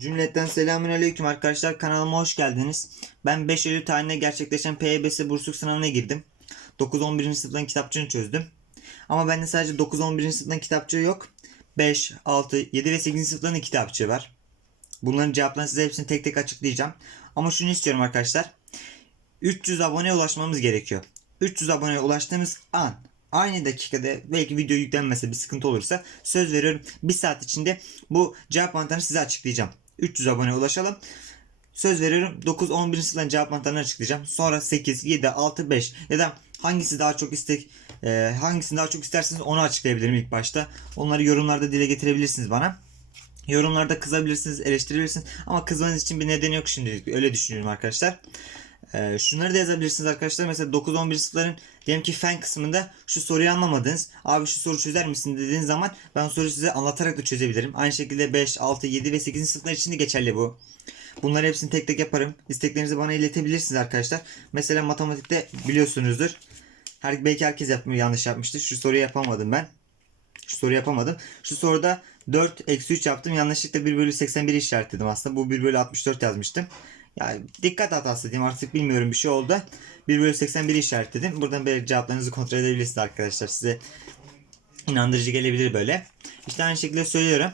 Cümletten selamünaleyküm arkadaşlar kanalıma hoş geldiniz. Ben 5 Eylül tarihinde gerçekleşen PYBS bursluluk sınavına girdim. 9-11. sınıftan kitapçığını çözdüm. Ama bende sadece 9-11. sınıftan kitapçığı yok. 5, 6, 7 ve 8. sınıfların kitapçığı var. Bunların cevaplarını size hepsini tek tek açıklayacağım. Ama şunu istiyorum arkadaşlar. 300 aboneye ulaşmamız gerekiyor. 300 aboneye ulaştığımız an aynı dakikada belki video yüklenmese bir sıkıntı olursa söz veriyorum bir saat içinde bu cevap mantarını size açıklayacağım. 300 aboneye ulaşalım. Söz veriyorum 9-11. sınıftan cevap mantarını açıklayacağım. Sonra 8, 7, 6, 5 ya da hangisi daha çok istek e, hangisini daha çok isterseniz onu açıklayabilirim ilk başta. Onları yorumlarda dile getirebilirsiniz bana. Yorumlarda kızabilirsiniz, eleştirebilirsiniz ama kızmanız için bir nedeni yok şimdilik. Öyle düşünüyorum arkadaşlar. Ee, şunları da yazabilirsiniz arkadaşlar. Mesela 9-11 sınıfların diyelim ki fen kısmında şu soruyu anlamadınız. Abi şu soru çözer misin dediğiniz zaman ben soruyu size anlatarak da çözebilirim. Aynı şekilde 5, 6, 7 ve 8. sınıflar için de geçerli bu. Bunları hepsini tek tek yaparım. İsteklerinizi bana iletebilirsiniz arkadaşlar. Mesela matematikte biliyorsunuzdur. Her, belki herkes yapmıyor, yanlış yapmıştır. Şu soruyu yapamadım ben. Şu soruyu yapamadım. Şu soruda 4 eksi 3 yaptım. Yanlışlıkla 1 bölü 81 işaretledim aslında. Bu 1 bölü 64 yazmıştım. Yani dikkat hatası diyeyim artık bilmiyorum bir şey oldu. 1 bölü 81 işaretledim. Buradan böyle cevaplarınızı kontrol edebilirsiniz arkadaşlar. Size inandırıcı gelebilir böyle. İşte aynı şekilde söylüyorum.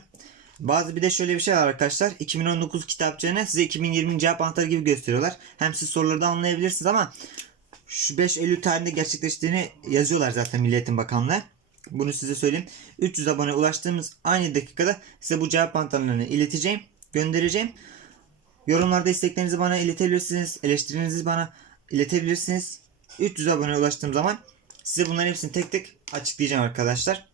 Bazı bir de şöyle bir şey var arkadaşlar. 2019 kitapçığını size 2020 cevap anahtarı gibi gösteriyorlar. Hem siz soruları da anlayabilirsiniz ama şu 5 Eylül tarihinde gerçekleştiğini yazıyorlar zaten Milli Eğitim Bakanlığı. Bunu size söyleyeyim. 300 abone ulaştığımız aynı dakikada size bu cevap anahtarlarını ileteceğim, göndereceğim. Yorumlarda isteklerinizi bana iletebilirsiniz. Eleştirilerinizi bana iletebilirsiniz. 300 abone ulaştığım zaman size bunların hepsini tek tek açıklayacağım arkadaşlar.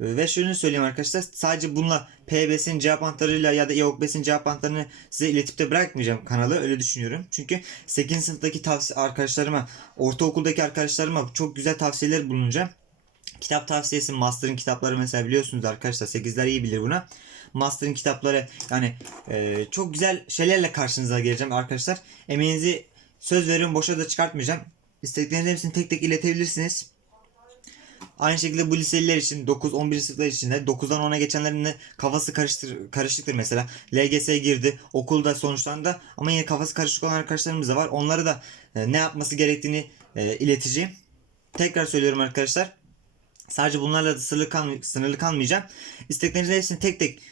Ve şunu söyleyeyim arkadaşlar. Sadece bununla PBS'in cevap anahtarıyla ya da EOKBS'in cevap anahtarını size iletip de bırakmayacağım kanalı. Öyle düşünüyorum. Çünkü 8. sınıftaki tavsiye arkadaşlarıma, ortaokuldaki arkadaşlarıma çok güzel tavsiyeler bulunacağım. Kitap tavsiyesi Master'ın kitapları mesela biliyorsunuz arkadaşlar 8'ler iyi bilir buna. Master'ın kitapları yani e, çok güzel şeylerle karşınıza geleceğim arkadaşlar. Emeğinizi söz veriyorum boşa da çıkartmayacağım. İstediğiniz hepsini tek tek iletebilirsiniz. Aynı şekilde bu liseliler için 9-11 sınıflar için de 9'dan 10'a geçenlerin de kafası karıştır, karışıktır mesela. LGS girdi okulda sonuçlandı ama yine kafası karışık olan arkadaşlarımız da var. Onlara da e, ne yapması gerektiğini e, ileteceğim. Tekrar söylüyorum arkadaşlar. Sadece bunlarla da sınırlı, kalmay- sınırlı kalmayacağım. İsteklerinizin hepsini tek tek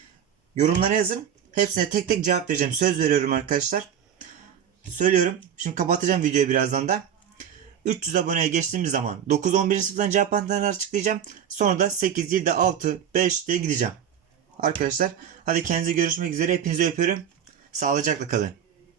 yorumlara yazın. Hepsine tek tek cevap vereceğim. Söz veriyorum arkadaşlar. Söylüyorum. Şimdi kapatacağım videoyu birazdan da. 300 aboneye geçtiğimiz zaman 9-11. sınıftan cevap anahtarını açıklayacağım. Sonra da 8, 7, 6, 5 diye gideceğim. Arkadaşlar hadi kendinize görüşmek üzere. Hepinizi öpüyorum. Sağlıcakla kalın.